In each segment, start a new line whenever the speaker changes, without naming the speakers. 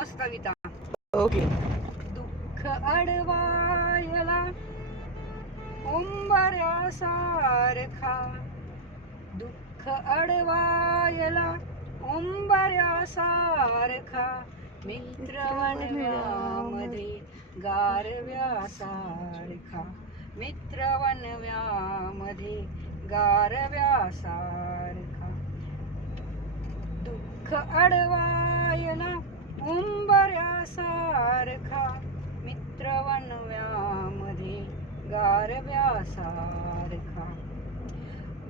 मस्त कविता.
ओके.
दुःख अडवायला ओंबाऱ्यासारखा दुःख अडवायला ओंबाऱ्यासारखा मित्र वनव्यामध्ये गारव्यासारखा मित्र वनव्यामध्ये गारव्यासारखा दुःख अडवायला उंबऱ्यासारखा मित्र वनव्यामध्ये गारव्यासारखा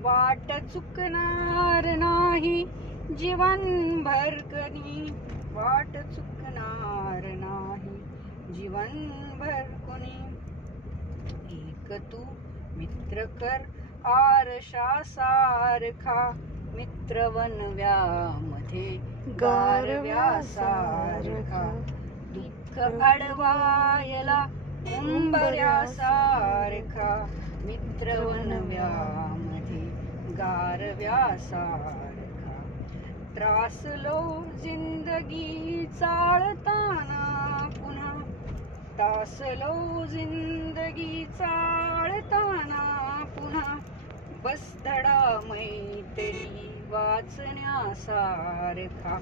वाट चुकणार नाही जीवन भरकनी वाट चुकणार नाही जीवन भरकुनी एक तू मित्र कर आरशासारखा मित्र वनव्यामध्ये गारव्यासारखा दुःख अडवायला उंबऱ्यासारखा मित्रवनव्यामध्ये गारव्यासारखा. त्रासलो जिंदगी चाळताना पुन्हा. तासलो जिंदगी चाळताना पुन्हा. बस धडा मैत्री वाचण्यासारखा.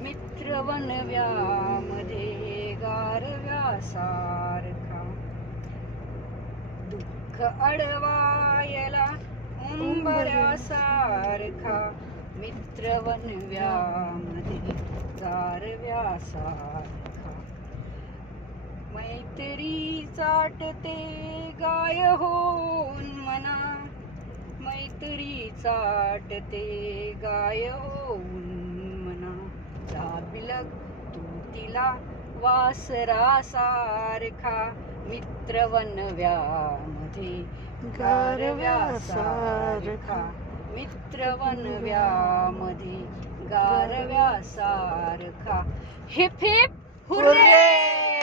मित्रवनव्यामध्ये गारव्या गारव्यासारखा दुःख अडवायला उंबऱ्यासारखा मित्र वनव्यामध्ये गारव्यासारखा मैत्री चाटते गाय होऊन मना। मैत्री चाटते गाय होऊन जाबिलग तू तिला वासरासारखा मित्र वनव्यामध्ये गारव्यासारखा मित्र वनव्यामध्ये गारव्यासारखा. Hip hip hurray!